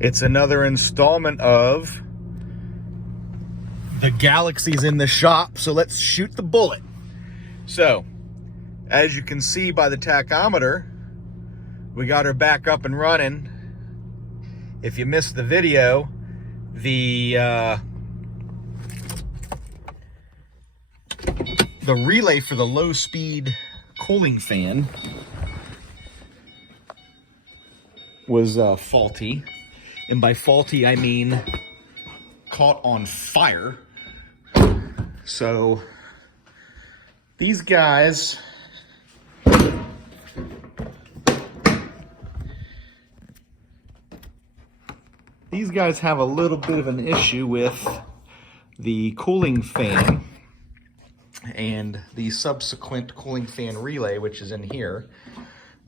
It's another installment of the Galaxy's in the shop, so let's shoot the bullet. So, as you can see by the tachometer, we got her back up and running. If you missed the video, the relay for the low-speed cooling fan was faulty. And by faulty, I mean caught on fire. So these guys have a little bit of an issue with the cooling fan and the subsequent cooling fan relay, which is in here.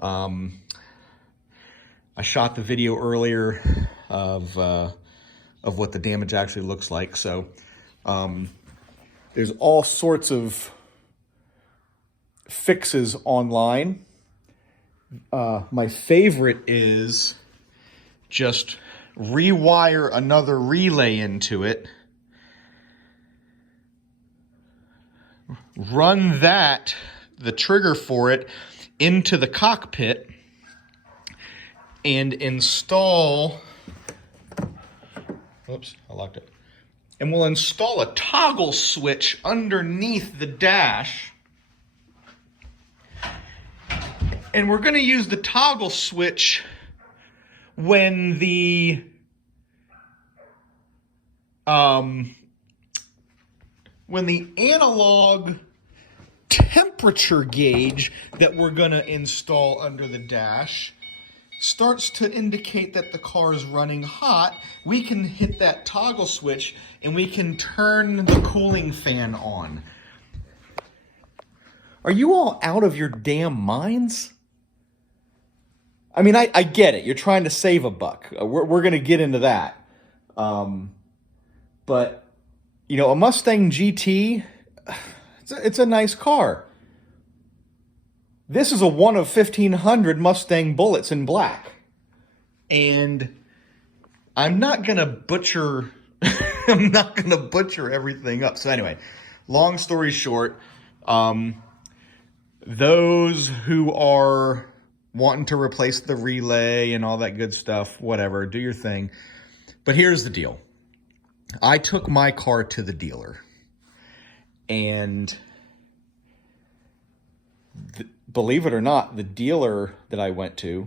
I shot the video earlier of what the damage actually looks like. So there's all sorts of fixes online. My favorite is just rewire another relay into it, run the trigger for it, into the cockpit, and install, oops, I locked it. And we'll install a toggle switch underneath the dash. And we're gonna use the toggle switch when the analog temperature gauge that we're gonna install under the dash starts to indicate that the car is running hot, we can hit that toggle switch and we can turn the cooling fan on. Are you all out of your damn minds? I mean, I get it. You're trying to save a buck. We're going to get into that. But, you know, a Mustang GT, it's a nice car. This is a one of 1,500 Mustang bullets in black. And I'm not going to butcher, I'm not going to butcher everything up. So anyway, long story short, those who are wanting to replace the relay and all that good stuff, whatever, do your thing. But here's the deal. I took my car to the dealer, and believe it or not, the dealer that I went to,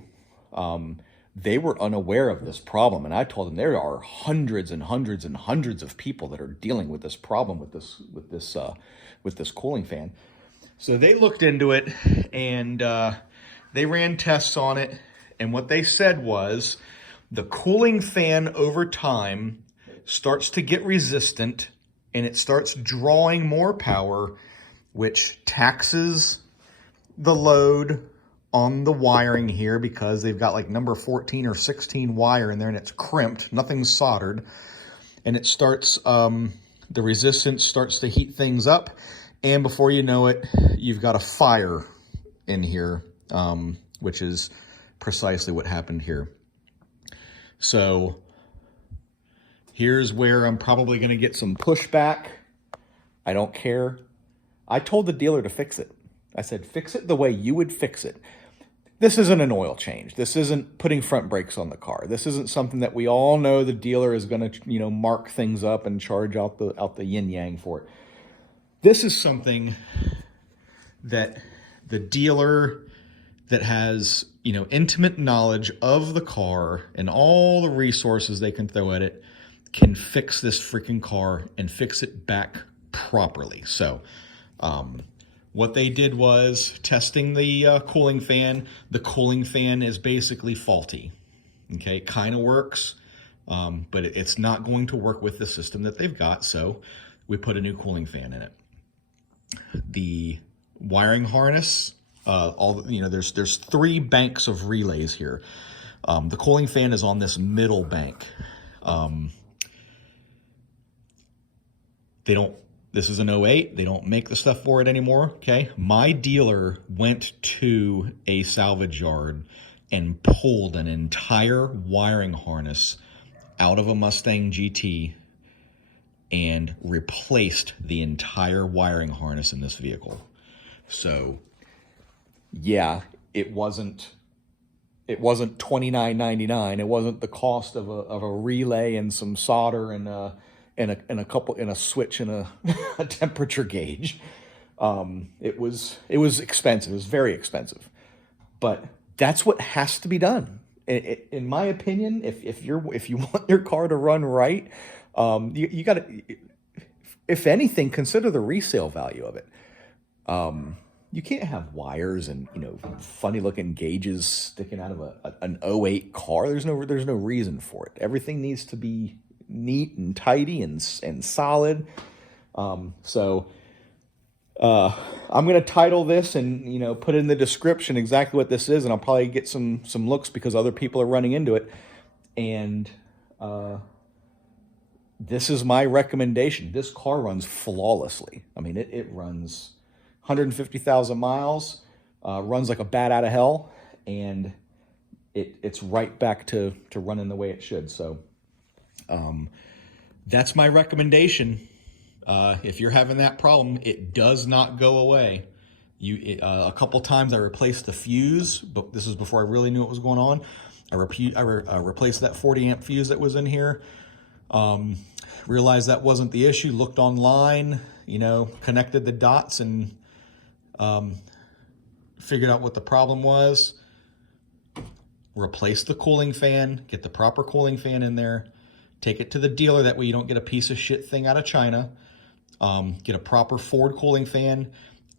they were unaware of this problem. And I told them there are hundreds and hundreds and hundreds of people that are dealing with this problem with this cooling fan. So they looked into it, and they ran tests on it, and what they said was the cooling fan over time starts to get resistant, and it starts drawing more power, which taxes the load on the wiring here, because they've got like number 14 or 16 wire in there, and it's crimped, nothing's soldered, and it starts, the resistance starts to heat things up, and before you know it, you've got a fire in here. Which is precisely what happened here. So here's where I'm probably going to get some pushback. I don't care. I told the dealer to fix it. I said, fix it the way you would fix it. This isn't an oil change. This isn't putting front brakes on the car. This isn't something that we all know the dealer is going to, you know, mark things up and charge out the yin yang for it. This is something that the dealer that has, you know, intimate knowledge of the car and all the resources they can throw at it can fix this freaking car and fix it back properly. So what they did was testing the cooling fan. The cooling fan is basically faulty. Okay, it kind of works, but it's not going to work with the system that they've got. So we put a new cooling fan in it. The wiring harness, there's 3 banks of relays here. The cooling fan is on this middle bank. This is an 08. They don't make the stuff for it anymore. Okay. My dealer went to a salvage yard and pulled an entire wiring harness out of a Mustang GT and replaced the entire wiring harness in this vehicle. So yeah, it wasn't $29.99. It wasn't the cost of a relay and some solder and a switch and a temperature gauge. It was expensive. It was very expensive, but that's what has to be done. In my opinion, if you want your car to run right, you got to, if anything, consider the resale value of it. You can't have wires and, funny looking gauges sticking out of an '08 car. There's no reason for it. Everything needs to be neat and tidy and solid. So I'm going to title this and, put it in the description exactly what this is. And I'll probably get some looks because other people are running into it. And, this is my recommendation. This car runs flawlessly. I mean, it runs 150,000 miles, runs like a bat out of hell, and it's right back to running the way it should. So that's my recommendation. If you're having that problem, it does not go away. A couple times I replaced the fuse, but this is before I really knew what was going on. I replaced that 40 amp fuse that was in here. Realized that wasn't the issue, looked online, connected the dots and figured out what the problem was. Replace the cooling fan, get the proper cooling fan in there, take it to the dealer, that way you don't get a piece of shit thing out of China. Get a proper Ford cooling fan,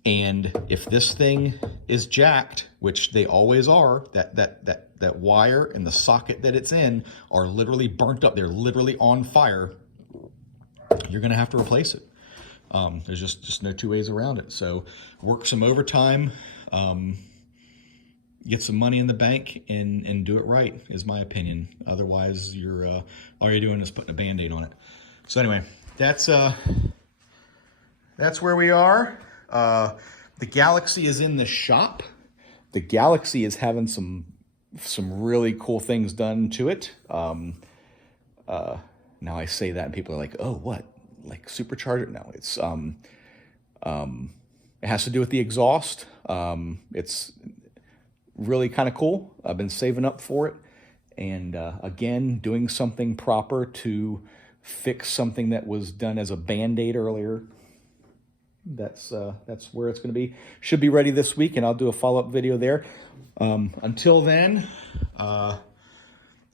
and if this thing is jacked, which they always are, that wire and the socket that it's in are literally burnt up, they're literally on fire, you're gonna have to replace it. There's just no two ways around it. So work some overtime, get some money in the bank, and do it right, is my opinion. Otherwise, all you're doing is putting a Band-Aid on it. So anyway, that's where we are. The Galaxy is in the shop. The Galaxy is having some really cool things done to it. Now I say that and people are like, oh, what? Like supercharger? No, it's it has to do with the exhaust. It's really kind of cool. I've been saving up for it, and again, doing something proper to fix something that was done as a Band-Aid earlier. That's where it's going to be. Should be ready this week, and I'll do a follow-up video there. Until then, I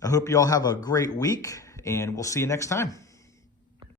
hope you all have a great week, and we'll see you next time.